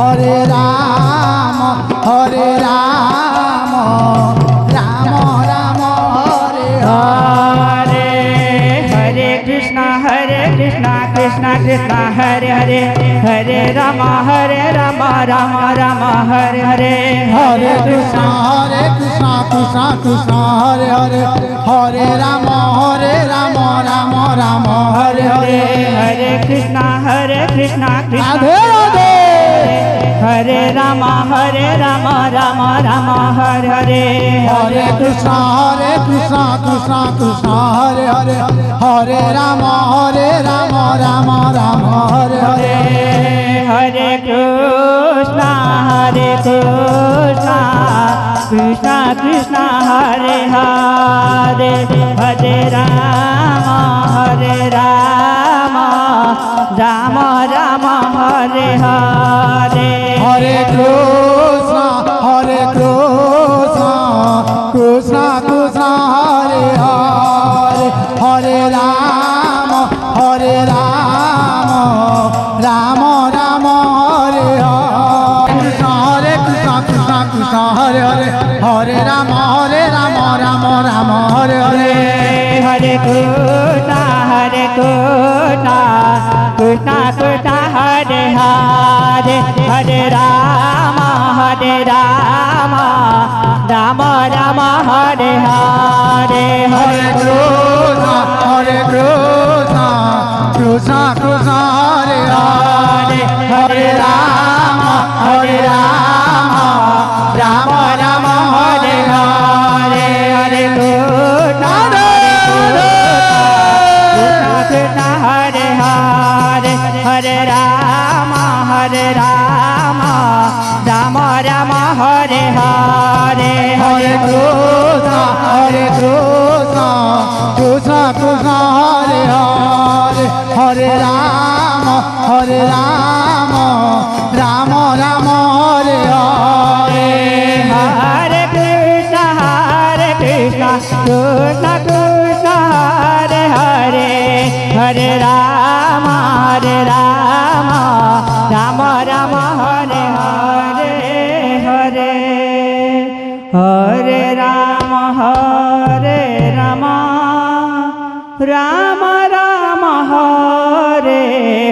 हरे राम राम राम हरे हरे। हरे कृष्णा कृष्णा कृष्णा हरे हरे, हरे राम राम राम हरे हरे। हरे कृष्णा कृष्णा कृष्णा हरे हरे, हरे राम राम राम हरे हरे। हरे कृष्णा कृष्णा राधे राधे। हरे राम राम राम हरे हरे। हरे कृष्णा कृष्णा कृष्णा हरे हरे, हरे राम राम राम हरे हरे। हरे कृष्णा कृष्णा कृष्णा हरे हरे, हरे राम राम राम हरे हरे। हरे कृष्णा कृष्णा कृष्णा हरे हरे, हरे राम राम राम हरे हरे। हरे कृष्णा कृष्णा कृष्णा हरे हरे, हरे राम राम राम हरे हरे। हरे कृष्णा कृष्णा कृष्णा हरे हरे, हरे राम राम राम हरे हरे। हरे कृष्णा कृष्णा कृष्णा हरे हरे, हरे राम राम राम हरे हरे। हरे कृष्णा कृष्णा हरे हरे, हरे राम राम राम हरे हरे। हरे कृष्णा कृष्णा कृष्णा हरे हरे, हरे राम राम हरे हरे। हरे कृष्णा कृष्णा कृष्णा हरे हरे, हरे राम राम राम हरे हरे। हरे राम राम राम हरे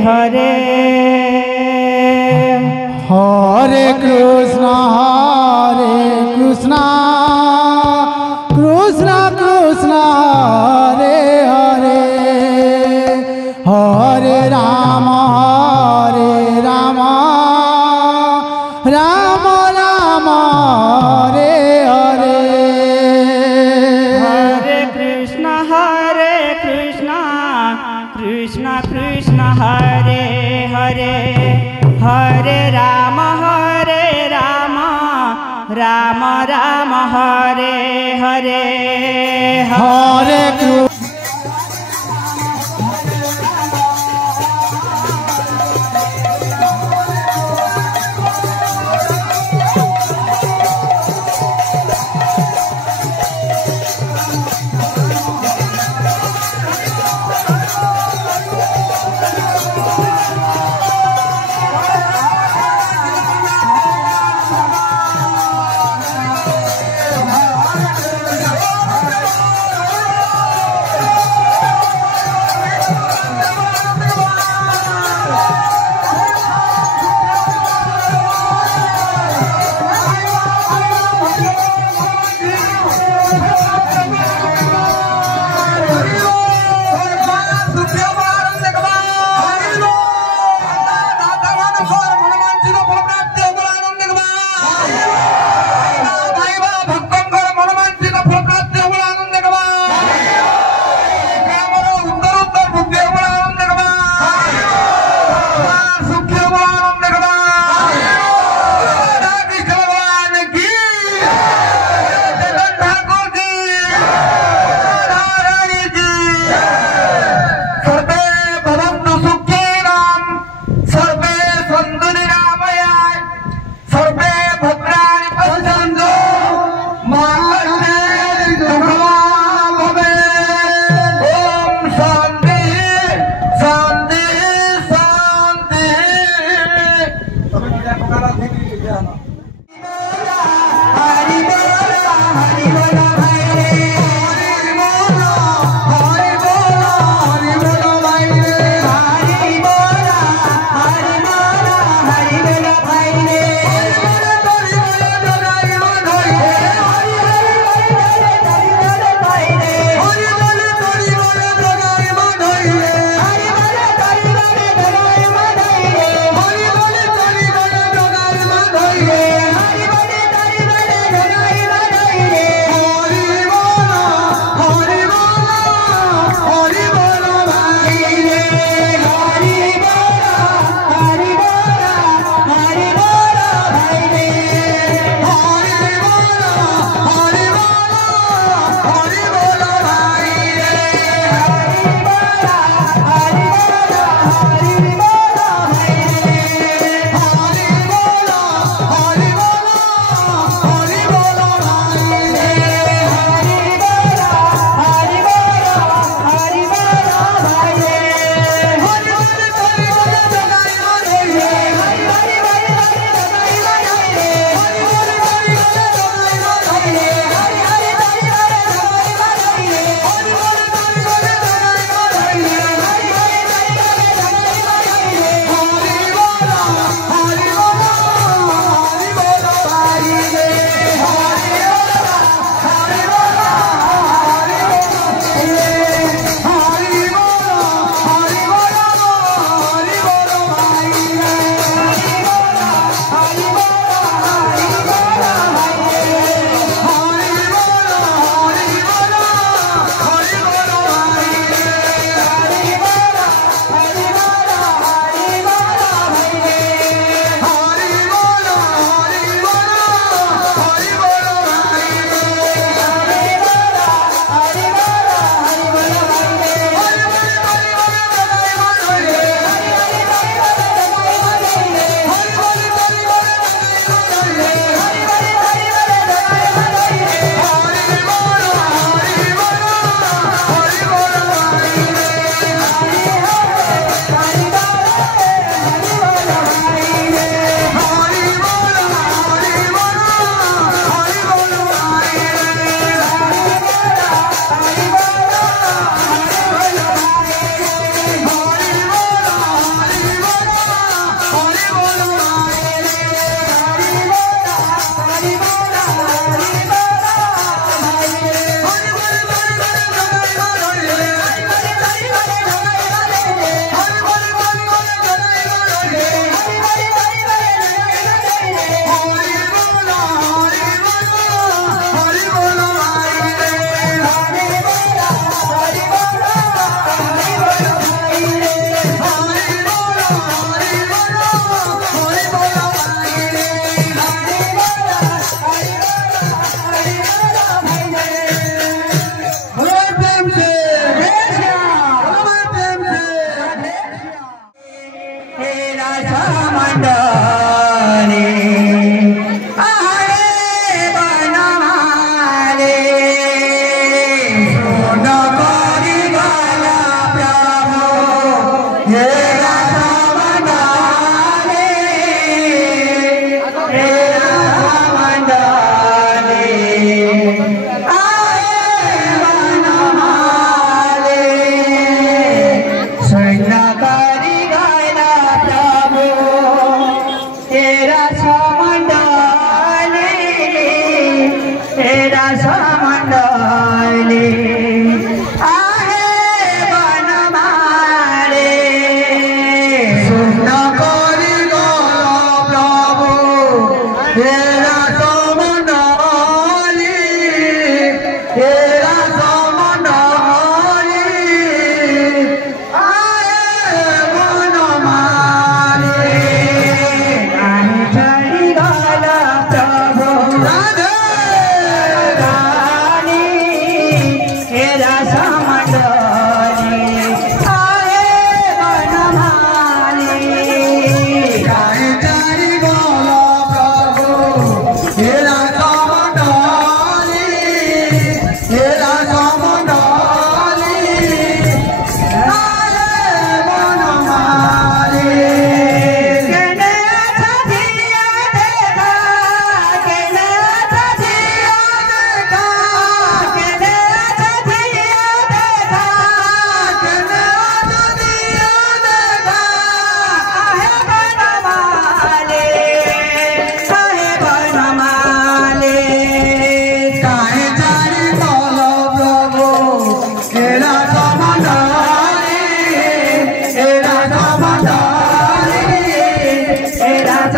हरे। हरे कृष्णा कृष्णा कृष्णा हरे हरे, हरे राम राम राम हरे हरे। हरे कृष्णा कृष्णा कृष्णा हरे हरे, हरे राम राम राम हरे हरे। हरे कृष्ण राधे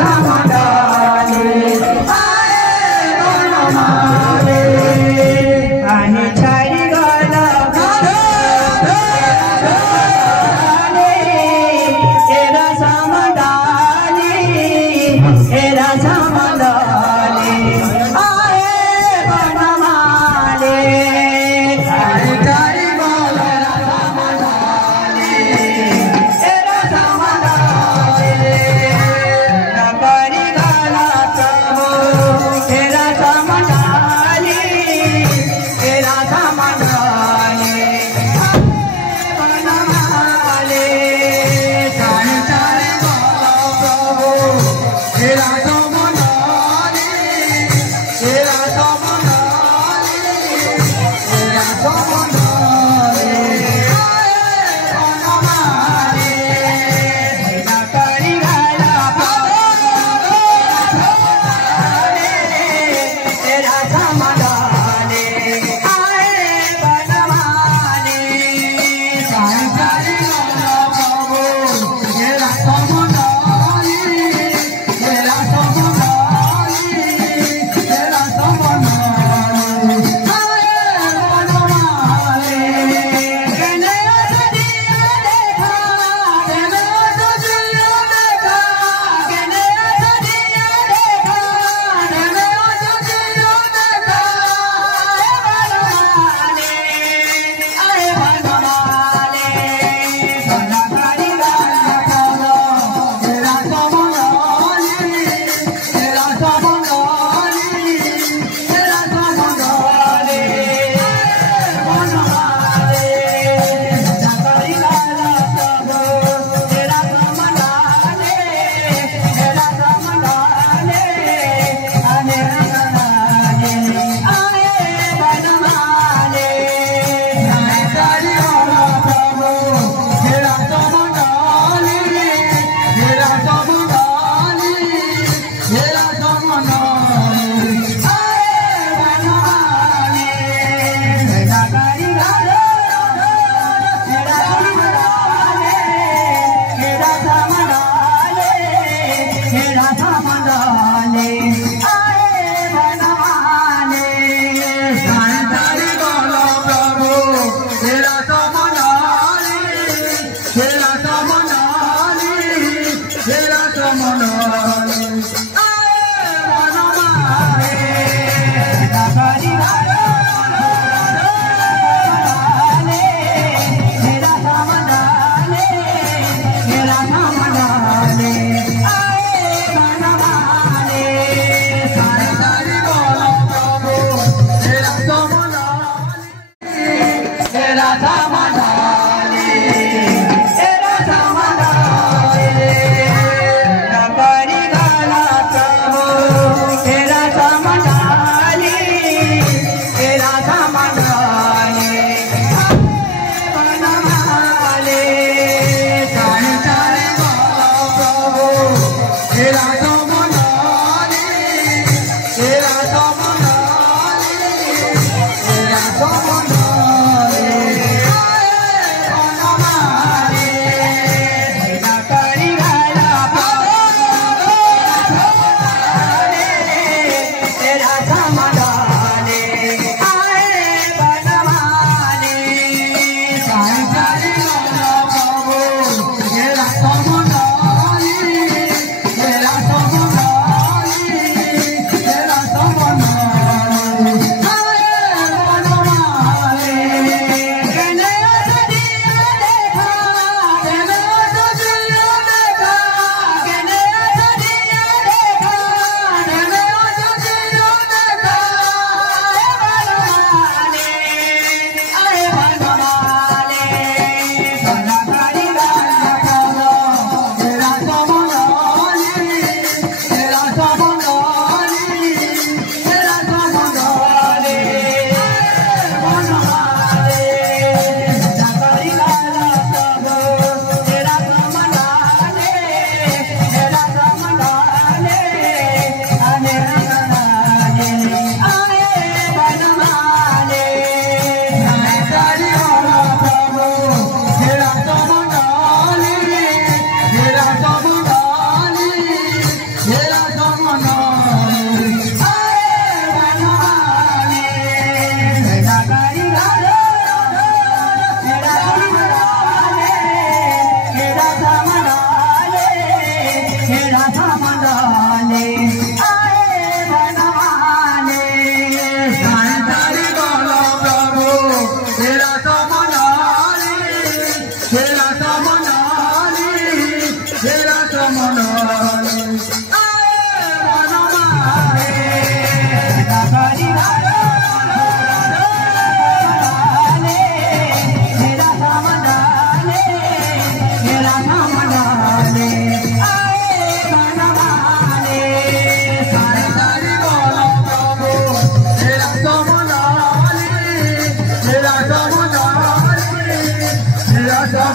Hey,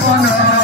मन